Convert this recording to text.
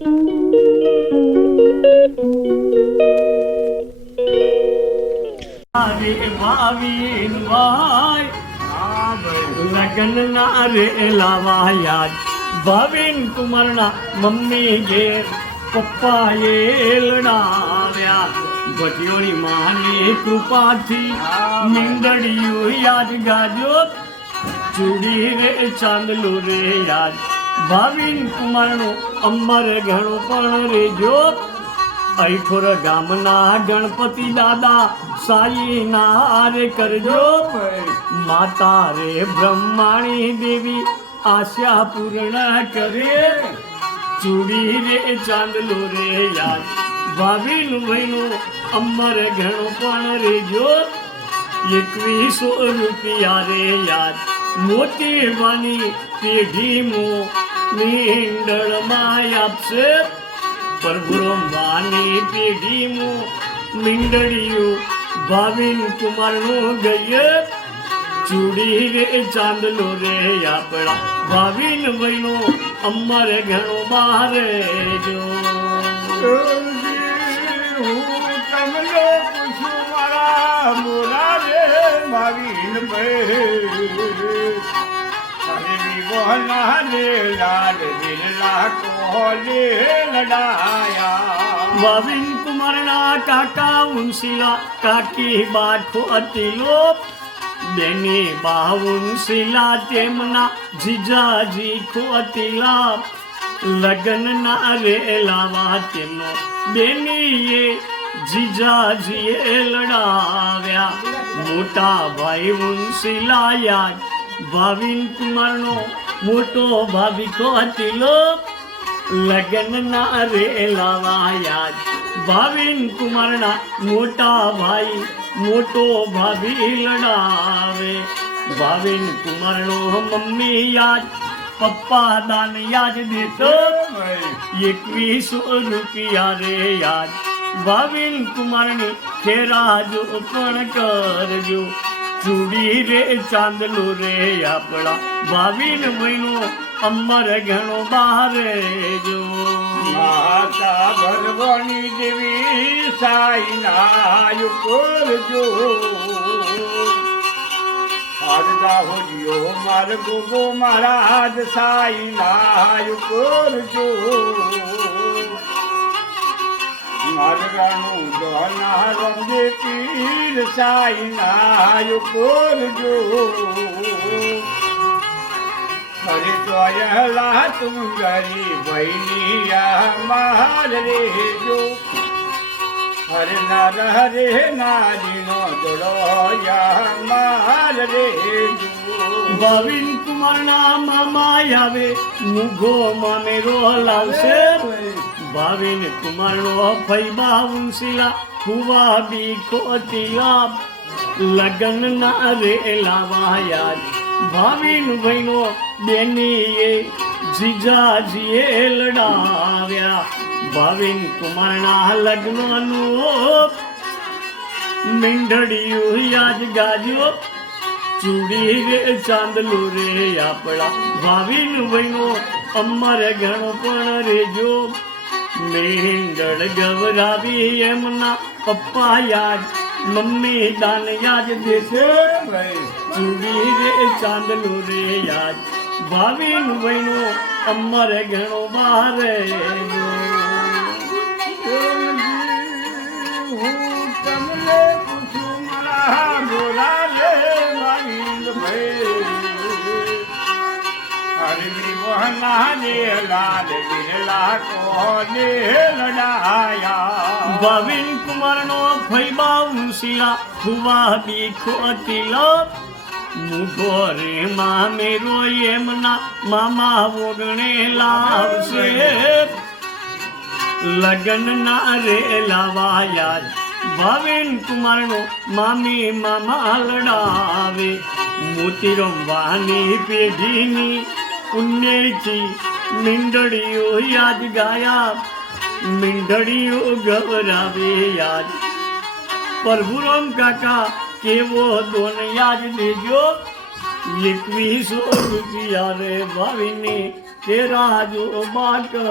રે ભાવીન ભાઈ લગન ના રે લાવા યાદ ભાવિન કુમારના મમ્મી ઘેર પપ્પાએ લડાવ્યા ભટિયોની માની કૃપાથી નીંદડિયું યાદ ગાજો ચૂડી રે ચાંદલો રે યાદ ભાવિન કુમારનો અમર ઘણો પણ રેજો અઈઠોર ગામના ગણપતિ દાદા સાઈના રે કરજો માતા રે બ્રહ્માણી દેવી આશા પૂર્ણ કરે ચૂડી રે ચાંદલો રે યાદ ભાવિન વહીનો અમર ઘણો પણ રેજો 2100 રૂપિયા રે યાદ મોતી વાની પેઢી મીંડળમાં આપશે પરભુરમવાની પેઢી મીંડળિયું ભાવિન કુમારનું ગયે ચૂડી રે ચાંદલો રે આપણા ભાવિન વહીનો અમર ઘણો બારે જો તમને પૂછું મારા મોરા રે ભાવિન ભાઈ બોના રે લાડ વિરલા કોલે લડાયા ભાવિન કુમારના કાકા ઉનશીલા કાકી બાઠો અતિલો બેની બાઉનશીલા તેમના જીજાજી ખોતીલા લગન ના રે લાવા તેમનો બેનીએ જીજાજીએ લડાવ્યા મોટા ભાઈ ઉનશીલા યાદ ભાવિન કુમારનો મોટો ભાભીકો હતીલો લગન ના રે લાવા યાદ ભાવિન કુમારના મોટા ભાઈ મોટો ભાભી લડાવે ભાવિન કુમારનો મમ્મી યાદ પપ્પા દાન યાદ દેતો 2100 રૂપિયા રે યાદ ભાવિન કુમારની ખેરાજો પણ કરજો ચૂડી રે ચાંદલો રે આપણા ભાવિન મહિનો અમર ઘણો બારે જો માતા ભરવાની દેવી સાઈના કરજો હરદા હોજો માર ગોગો મહારાજ સાઈના કરજો મારગાનું દોના રંગે પીર સાઈના કરજો હરે જોયલા તું ગરી ભૈયા માર રેજો હરે નાર હરે નારીનો દોડોયા માર રેજો ભાવિન કુમારના મામા આવે મુઘો મામેરો લાવશે ભાવિન કુમારનો ફૈબા ઉનશીલા હુવા બી ખોતીલા લગન ના રે લાવા યાદ ભાવિન વહીનો બેનીએ જીજાજીએ લડાવ્યા ભાવિન કુમારના લગ્નનું મીંઢડિયું યાદ ગાજો ચૂડી રે ચાંદલો રે આપણા ભાવિન વહીનો અમર ઘણો પણ રેજો મીંડળ ગવરાવી એમના પપ્પા યાદ મમ્મી દાન યાદ દેશે ચૂડી રે ચાંદલો રે યાદ ભાવિન વહીનો અમર ઘણો બારે તમને પૂછું મારા મોરા રે ભાવિન ભાઈ હરવી મોહના ને લાલ વિરલા કોને લડાયા ભાવિન કુમારનો ફૈબા ઉનશીલા હુવા બી ખોતીલા મુઠો રે મામેરો એમના મામા ઓગણે લાવશે લગન ના રે લાવા યાદ ભાવિન કુમારનો મામી મામા લડાવે મોતી રમવાની પેઢીની પુણ્યથી મીંડળીઓ યાદ ગાયા મીંડળીઓ ગવરાવે યાદ પ્રભુરામ કાકા કેવો દોન યાદ દેજો 2100 રૂપિયા રે ભાવિની તેરા જો બાકર